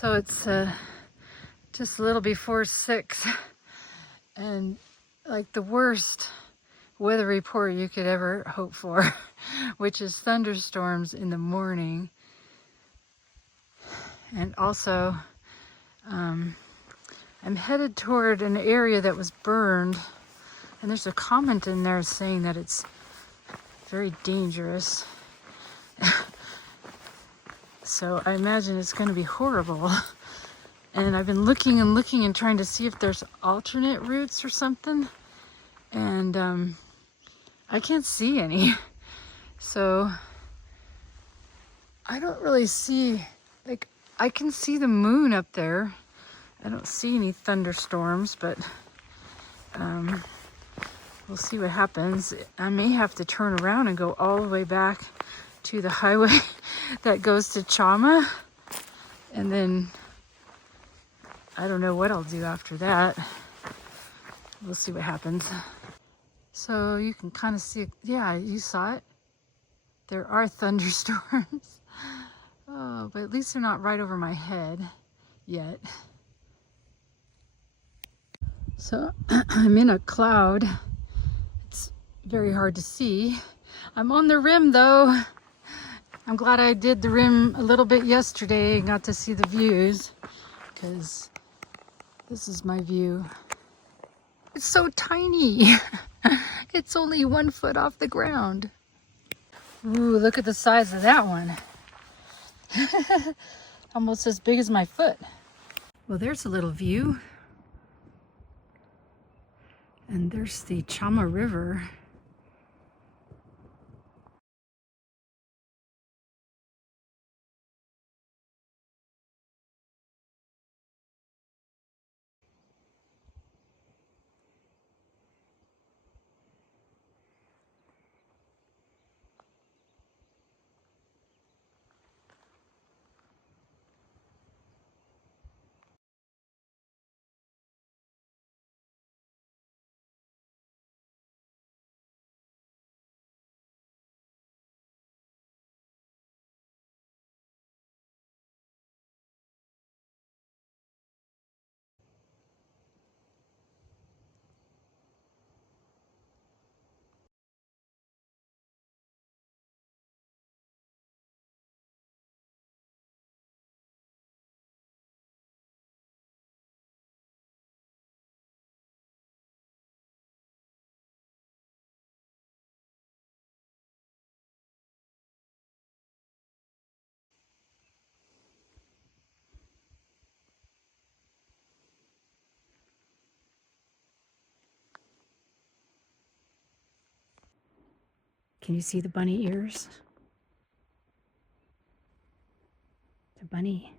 So it's just a little before 6, and like the worst weather report you could ever hope for, which is thunderstorms in the morning. And also, I'm headed toward an area that was burned, and there's a comment in there saying that it's very dangerous. So I imagine it's going to be horrible. And I've been looking and trying to see if there's alternate routes or something. And I can't see any. So I don't really see, like, I can see the moon up there. I don't see any thunderstorms, but we'll see what happens. I may have to turn around and go all the way back to the highway that goes to Chama, and then I don't know what I'll do after that. We'll see what happens. So you can kind of see, yeah, you saw it. There are thunderstorms. Oh, but at least they're not right over my head yet. So I'm in a cloud. It's very hard to see. I'm on the rim though. I'm glad I did the rim a little bit yesterday and got to see the views, because this is my view. It's so tiny. It's only 1 foot off the ground. Ooh, look at the size of that one. Almost as big as my foot. Well, there's a little view. And there's the Chama River. Can you see the bunny ears? The bunny.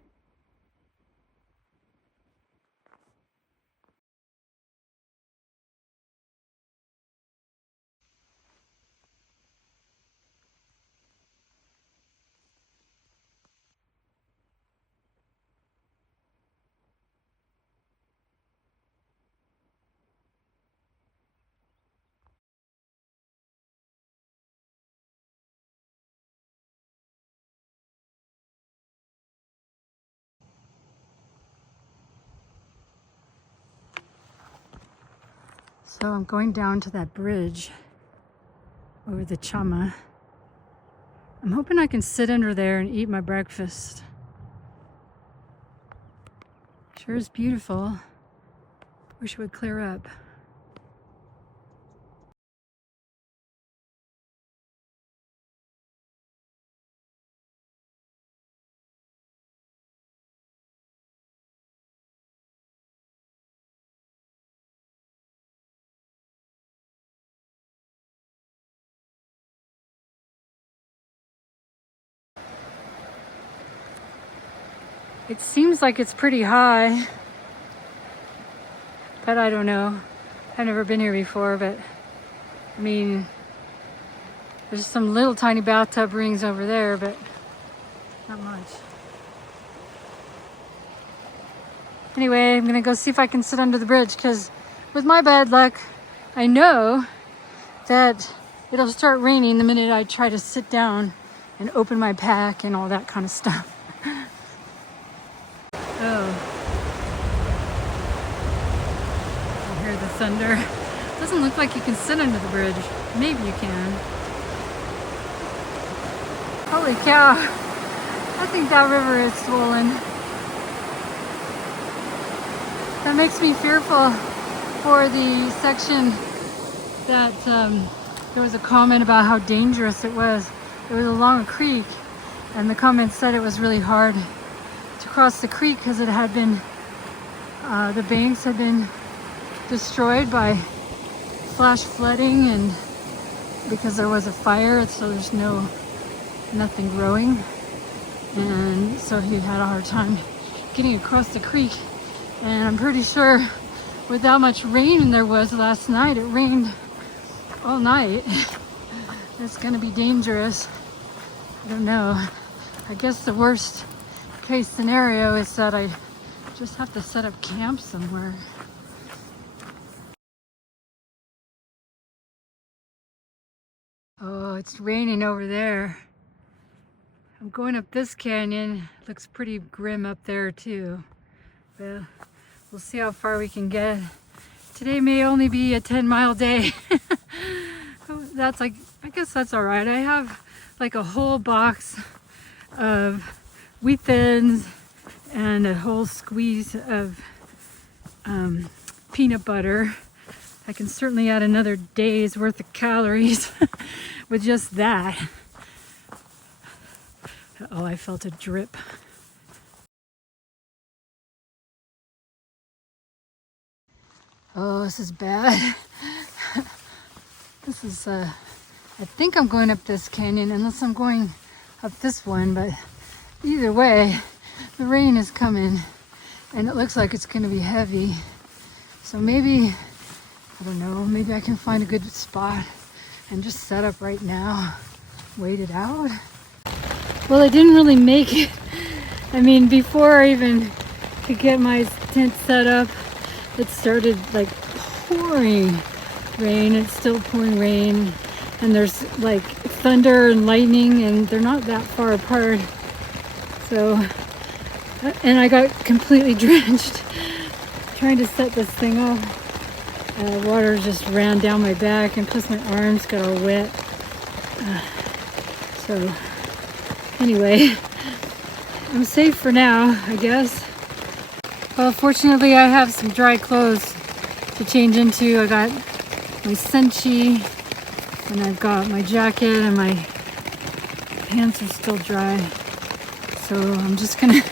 So I'm going down to that bridge over the Chama. I'm hoping I can sit under there and eat my breakfast. Sure is beautiful. Wish it would clear up. It seems like it's pretty high, but I don't know. I've never been here before, but I mean, there's some little tiny bathtub rings over there, but not much. Anyway, I'm gonna go see if I can sit under the bridge, because with my bad luck, I know that it'll start raining the minute I try to sit down and open my pack and all that kind of stuff. Oh. I hear the thunder. Doesn't look like you can sit under the bridge. Maybe you can. Holy cow. I think that river is swollen. That makes me fearful for the section that there was a comment about how dangerous it was. It was along a creek, and the comment said it was really hard to cross the creek because it had been, the banks had been destroyed by flash flooding, and because there was a fire, so there's nothing growing, and so he had a hard time getting across the creek. And I'm pretty sure with how much rain there was last night, it rained all night. It's gonna be dangerous. I don't know. I guess the worst case scenario is that I just have to set up camp somewhere. Oh, it's raining over there. I'm going up this canyon. Looks pretty grim up there too. But we'll see how far we can get. Today may only be a 10-mile day. That's like, I guess that's all right. I have like a whole box of wheat thins and a whole squeeze of peanut butter. I can certainly add another day's worth of calories with just that. Oh, I felt a drip. Oh, this is bad. This is, I think I'm going up this canyon unless I'm going up this one, but either way, the rain is coming and it looks like it's going to be heavy. So maybe, I don't know, maybe I can find a good spot and just set up right now, wait it out. Well, I didn't really make it. I mean, before I even could get my tent set up, it started like pouring rain. It's still pouring rain, and there's like thunder and lightning, and they're not that far apart. So, and I got completely drenched trying to set this thing up. Water just ran down my back, and plus my arms got all wet. So anyway, I'm safe for now, I guess. Well, fortunately I have some dry clothes to change into. I got my senchi, and I've got my jacket, and my pants are still dry. So I'm just gonna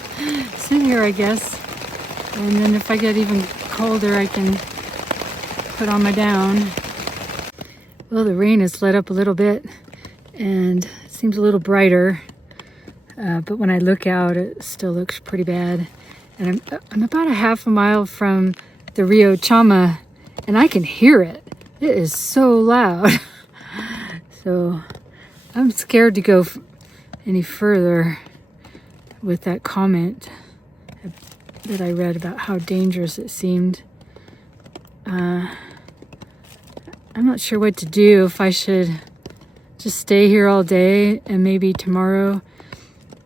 sit here, I guess. And then if I get even colder, I can put on my down. Well, the rain has let up a little bit, and it seems a little brighter. But when I look out, it still looks pretty bad. And I'm about a half a mile from the Rio Chama, and I can hear it. It is so loud. So I'm scared to go any further with that comment that I read about how dangerous it seemed. I'm not sure what to do, if I should just stay here all day and maybe tomorrow.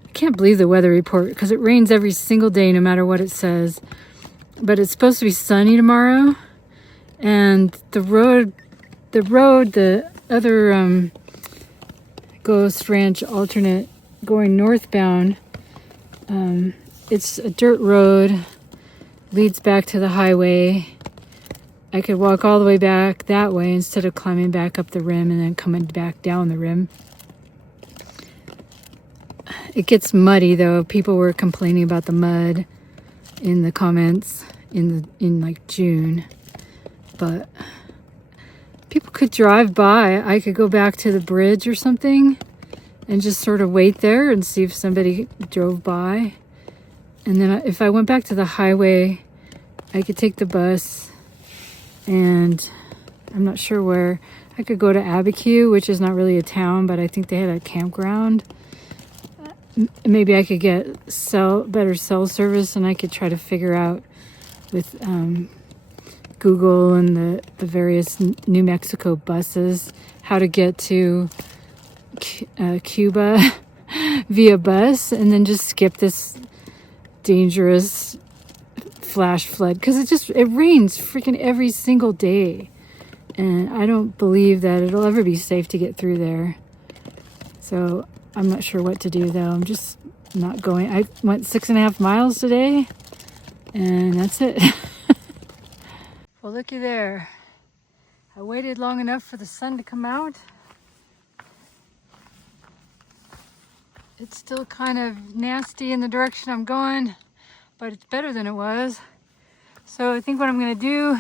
I can't believe the weather report because it rains every single day no matter what it says. But it's supposed to be sunny tomorrow, and the other Ghost Ranch alternate going northbound, it's a dirt road, leads back to the highway. I could walk all the way back that way instead of climbing back up the rim and then coming back down the rim. It gets muddy though. People were complaining about the mud in the comments in like June, but people could drive by. I could go back to the bridge or something and just sort of wait there and see if somebody drove by. And then if I went back to the highway, I could take the bus, and I'm not sure where. I could go to Abiquiu, which is not really a town, but I think they had a campground. Maybe I could get better cell service, and I could try to figure out with Google and the various New Mexico buses how to get to Cuba via bus, and then just skip this dangerous flash flood, because it rains freaking every single day, and I don't believe that it'll ever be safe to get through there. So I'm not sure what to do, though. I'm just not going. I went 6.5 miles today, and that's it. Well, looky there. I waited long enough for the sun to come out. It's still kind of nasty in the direction I'm going, but it's better than it was. So I think what I'm gonna do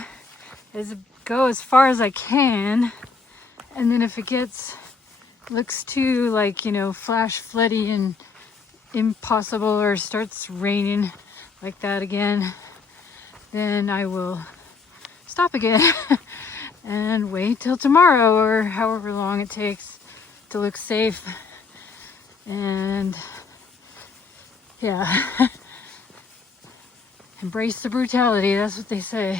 is go as far as I can, and then if it looks too, like, you know, flash floody and impossible, or starts raining like that again, then I will stop again and wait till tomorrow, or however long it takes to look safe. And yeah, embrace the brutality, that's what they say.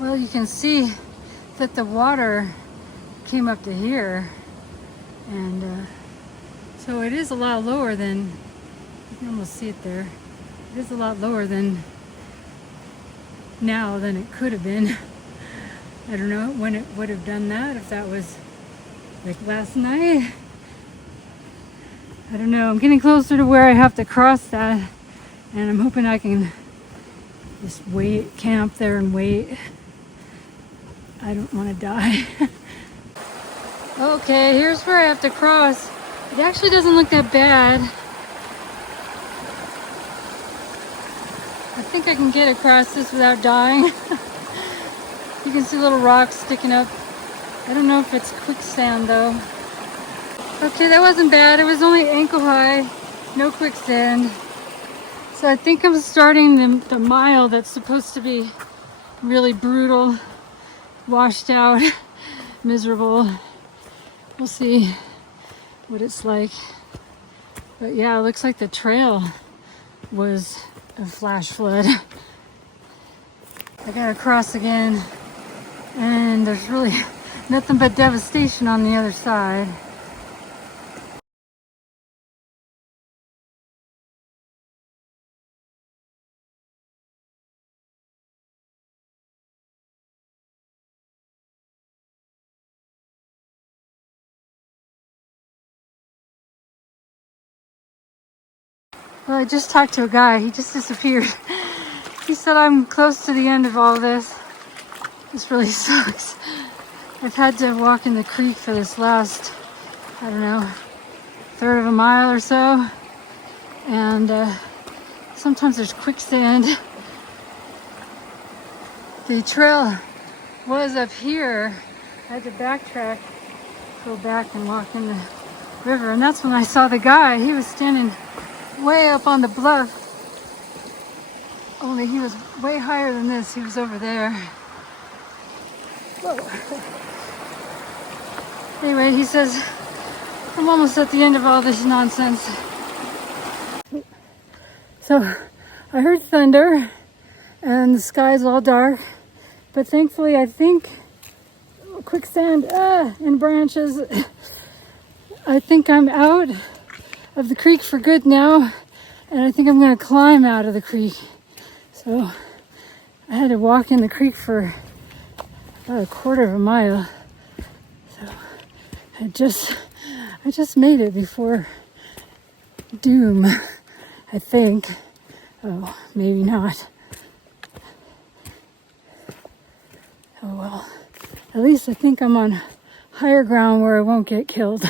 Well, you can see that the water came up to here, and so it is a lot lower than, you can almost see it there. It is a lot lower than now than it could have been. I don't know when it would have done that, if that was like last night. I don't know. I'm getting closer to where I have to cross that, and I'm hoping I can just wait, camp there and wait. I don't want to die. Okay, here's where I have to cross. It actually doesn't look that bad. I think I can get across this without dying. You can see little rocks sticking up. I don't know if it's quicksand though. Okay, that wasn't bad. It was only ankle high, no quicksand. So I think I'm starting the mile that's supposed to be really brutal, washed out, miserable. We'll see what it's like. But yeah, it looks like the trail was a flash flood. I gotta cross again, and there's really nothing but devastation on the other side. Well, I just talked to a guy. He just disappeared. He said I'm close to the end of all this. This really sucks. I've had to walk in the creek for this last, I don't know, third of a mile or so. And sometimes there's quicksand. The trail was up here. I had to backtrack, go back and walk in the river. And that's when I saw the guy. He was standing way up on the bluff, only he was way higher than this. He was over there. Whoa. Anyway, he says, I'm almost at the end of all this nonsense. So I heard thunder and the sky's all dark, but thankfully I think quicksand and branches, I think I'm out of the creek for good now, and I think I'm going to climb out of the creek. So I had to walk in the creek for about a quarter of a mile. So I just made it before doom, I think. Oh, maybe not. Oh well. At least I think I'm on higher ground where I won't get killed.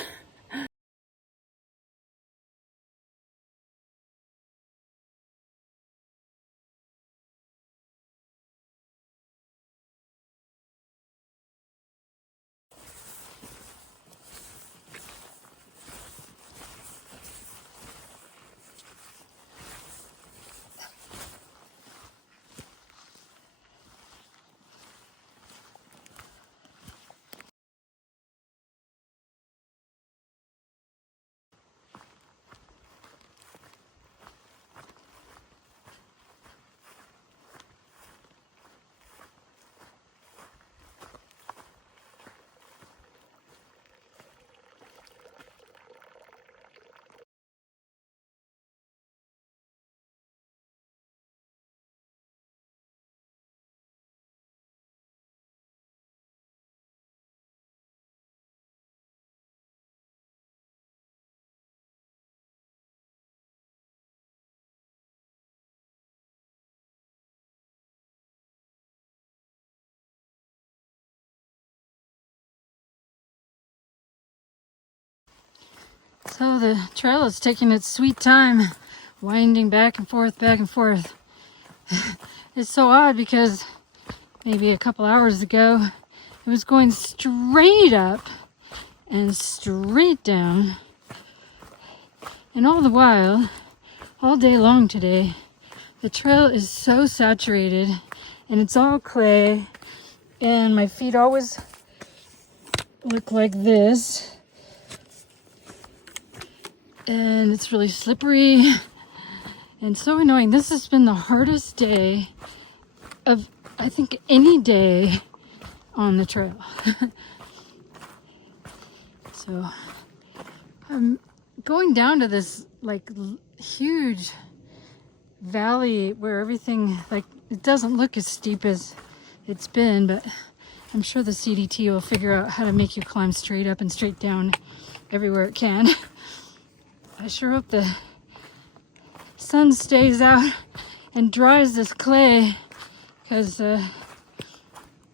So the trail is taking its sweet time, winding back and forth, back and forth. It's so odd because maybe a couple hours ago, it was going straight up and straight down. And all the while, all day long today, the trail is so saturated and it's all clay, and my feet always look like this. And it's really slippery and so annoying. This has been the hardest day of, I think, any day on the trail. So I'm going down to this like huge valley where everything, like, it doesn't look as steep as it's been, but I'm sure the CDT will figure out how to make you climb straight up and straight down everywhere it can. I sure hope the sun stays out and dries this clay, because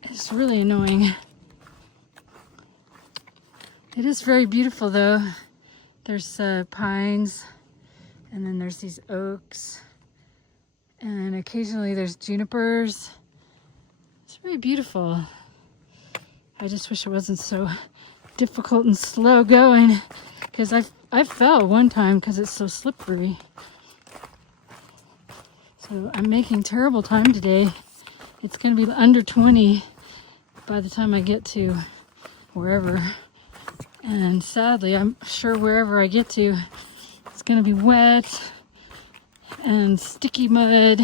it's really annoying. It is very beautiful though. There's pines, and then there's these oaks, and occasionally there's junipers. It's really beautiful. I just wish it wasn't so difficult and slow going, because I fell one time because it's so slippery. So I'm making terrible time today. It's going to be under 20 by the time I get to wherever. And sadly, I'm sure wherever I get to, it's going to be wet and sticky mud.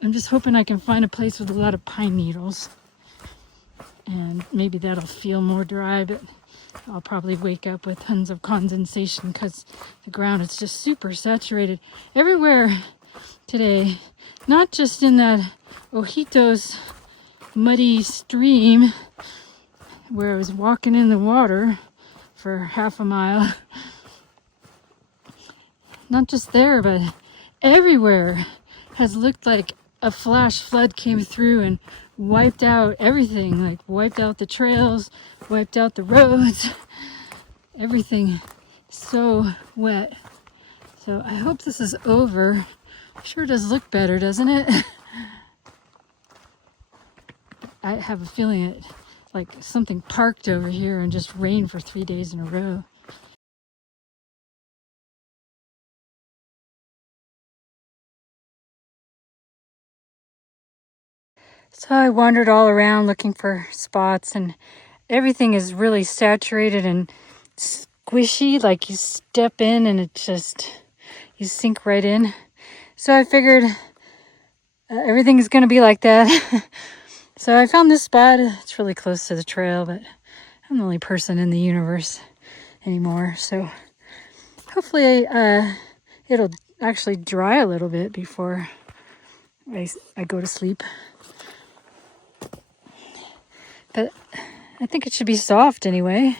I'm just hoping I can find a place with a lot of pine needles. And maybe that'll feel more dry, but I'll probably wake up with tons of condensation because the ground is just super saturated everywhere today. Not just in that Ojitos muddy stream where I was walking in the water for half a mile. Not just there, but everywhere has looked like a flash flood came through and wiped out everything, like wiped out the trails, wiped out the roads, everything so wet. So I hope this is over. Sure does look better, doesn't it? I have a feeling it, like something parked over here and just rained for 3 days in a row. So I wandered all around looking for spots, and everything is really saturated and squishy, like you step in and it just, you sink right in. So I figured everything is going to be like that. So I found this spot. It's really close to the trail, but I'm the only person in the universe anymore. So hopefully it'll actually dry a little bit before I go to sleep. But I think it should be soft anyway.